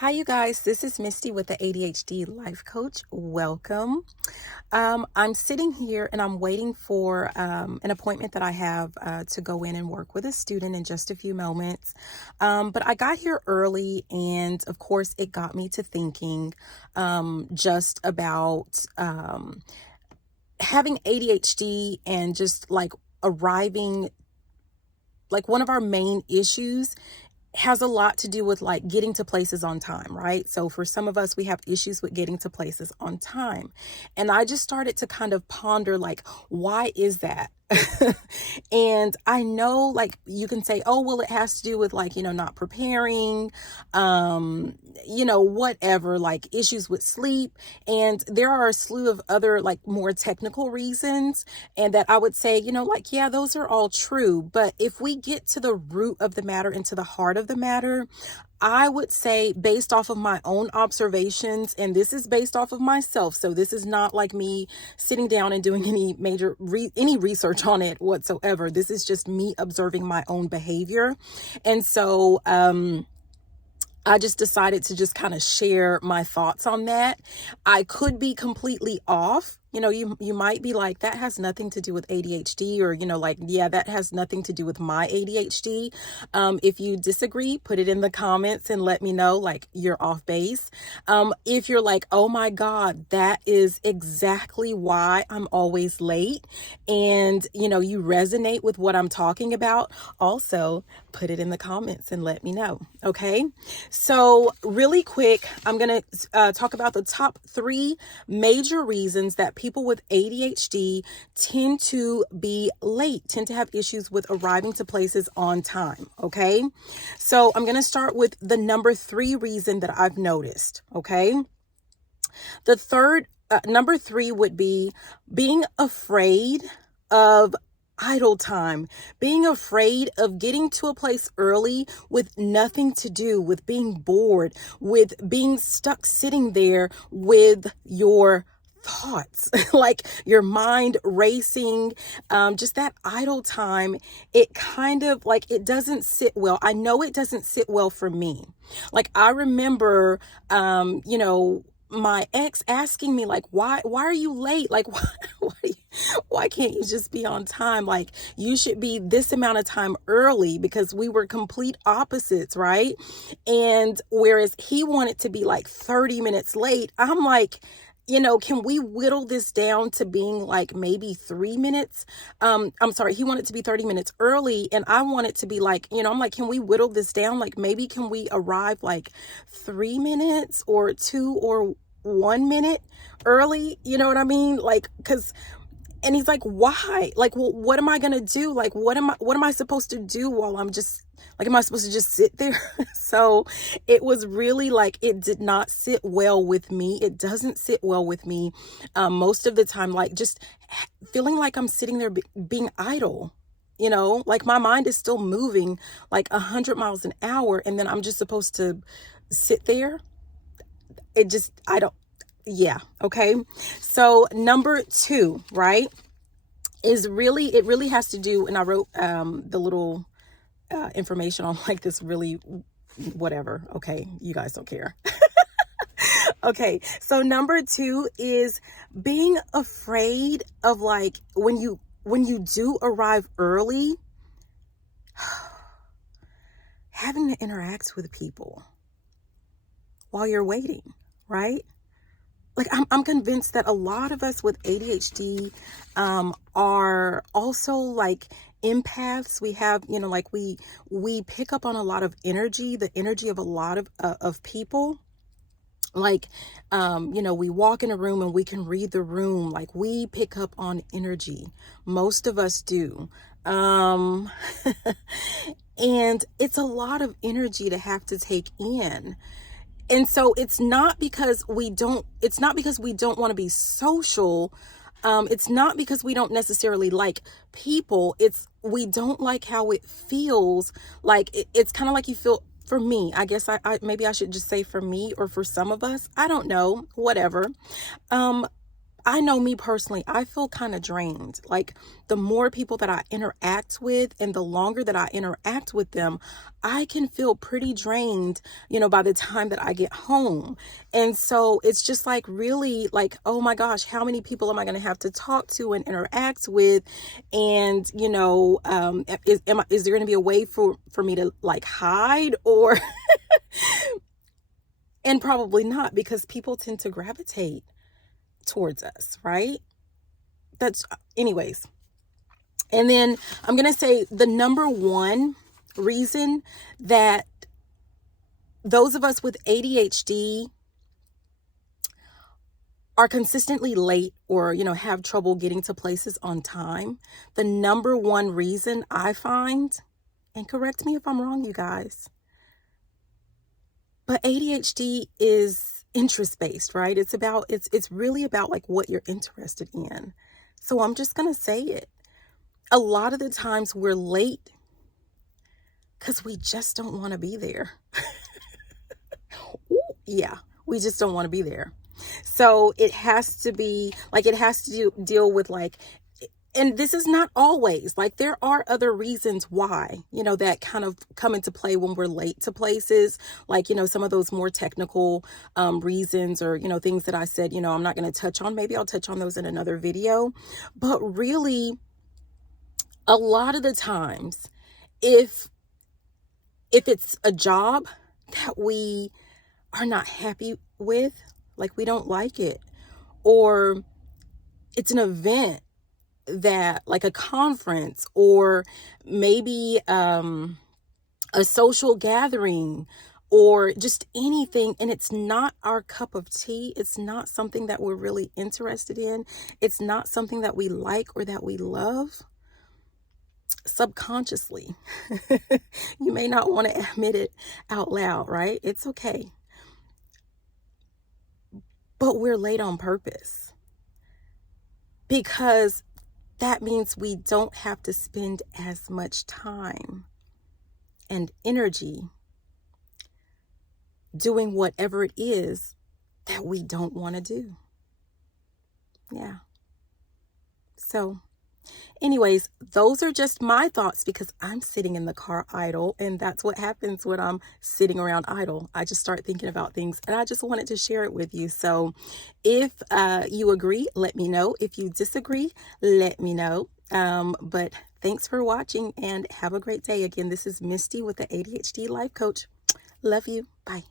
Hi, you guys. This is Misty with the ADHD Life Coach. Welcome. I'm sitting here and I'm waiting for an appointment that I have to go in and work with a student in just a few moments. But I got here early, and of course, it got me to thinking just about having ADHD and just like arriving, like one of our main issues has a lot to do with like getting to places on time, right? So for some of us, we have issues with getting to places on time. And I just started to kind of ponder, like, why is that? And I know, like, you can say, oh, well, it has to do with like, not preparing, whatever, like issues with sleep. And there are a slew of other like more technical reasons. And that I would say, like, yeah, those are all true. But if we get to the root of the matter and to the heart of the matter, I would say, based off of my own observations, and this is based off of myself, so this is not like me sitting down and doing any any research on it whatsoever. This is just me observing my own behavior. And so I just decided to just kind of share my thoughts on that. I could be completely off. You might be like, that has nothing to do with ADHD, or, like, yeah, that has nothing to do with my ADHD. If you disagree, put it in the comments and let me know, like, you're off base. If you're like, oh my God, that is exactly why I'm always late, and, you resonate with what I'm talking about, also put it in the comments and let me know. Okay. So really quick, I'm going to talk about the top 3 major reasons that people with ADHD tend to be late, tend to have issues with arriving to places on time. Okay. So I'm going to start with the number 3 reason that I've noticed. Okay. The number 3 would be being afraid of idle time, being afraid of getting to a place early with nothing to do, with being bored, with being stuck sitting there with your thoughts, like your mind racing, just that idle time. It kind of like, it doesn't sit well. I know it doesn't sit well for me. Like, I remember, my ex asking me, like, why are you late? Like, why, why can't you just be on time? Like, you should be this amount of time early, because we were complete opposites, right? And whereas he wanted to be like 30 minutes late, I'm like, can we whittle this down to being like maybe 3 minutes? I'm sorry, he wanted to be 30 minutes early, and I want it to be like, I'm like, can we whittle this down? Like, maybe can we arrive like 3 minutes or 2 or 1 minute early? You know what I mean? Like, and he's like, why? Like, well, what am I going to do? Like, what am I supposed to do while I'm just like, am I supposed to just sit there? So it was really like, it did not sit well with me. It doesn't sit well with me most of the time, like just feeling like I'm sitting there being idle. Like my mind is still moving like 100 miles an hour, and then I'm just supposed to sit there. I don't, yeah. Okay. So number 2, right, it really has to do, and I wrote the little information on like this really whatever. Okay. You guys don't care. Okay. So number 2 is being afraid of, like, when you do arrive early, having to interact with people while you're waiting, right? Like, I'm convinced that a lot of us with ADHD are also like empaths. We have, like we pick up on a lot of energy, the energy of a lot of people. Like, we walk in a room and we can read the room. Like, we pick up on energy. Most of us do. And it's a lot of energy to have to take in. And so it's not because we don't want to be social. It's not because we don't necessarily like people. We don't like how it feels. Like, it's kind of like you feel, for me, I guess maybe I should just say for me, or for some of us, I don't know, whatever. I know me personally, I feel kind of drained. Like the more people that I interact with and the longer that I interact with them, I can feel pretty drained, by the time that I get home. And so it's just like really like, oh my gosh, how many people am I going to have to talk to and interact with? And, is there going to be a way for me to like hide or, and probably not, because people tend to gravitate towards us, right? Anyways. And then I'm going to say the number one reason that those of us with ADHD are consistently late or, have trouble getting to places on time. The number one reason I find, and correct me if I'm wrong, you guys, but ADHD is interest-based, right? It's really about like what you're interested in. So I'm just going to say it. A lot of the times we're late because we just don't want to be there. Ooh, yeah, we just don't want to be there. So it has to deal with like, and this is not always, like there are other reasons why, that kind of come into play when we're late to places, like, some of those more technical reasons or, things that I said, I'm not going to touch on. Maybe I'll touch on those in another video. But really, a lot of the times, if it's a job that we are not happy with, like we don't like it, or it's an event that like a conference or maybe a social gathering or just anything, and it's not our cup of tea, it's not something that we're really interested in, it's not something that we like or that we love, subconsciously you may not want to admit it out loud, right? It's okay, but we're late on purpose, because that means we don't have to spend as much time and energy doing whatever it is that we don't want to do. Yeah. So anyways, those are just my thoughts, because I'm sitting in the car idle, and that's what happens when I'm sitting around idle. I just start thinking about things, and I just wanted to share it with you. So if you agree, let me know. If you disagree, let me know. But thanks for watching and have a great day. Again, this is Misty with the ADHD Life Coach. Love you. Bye.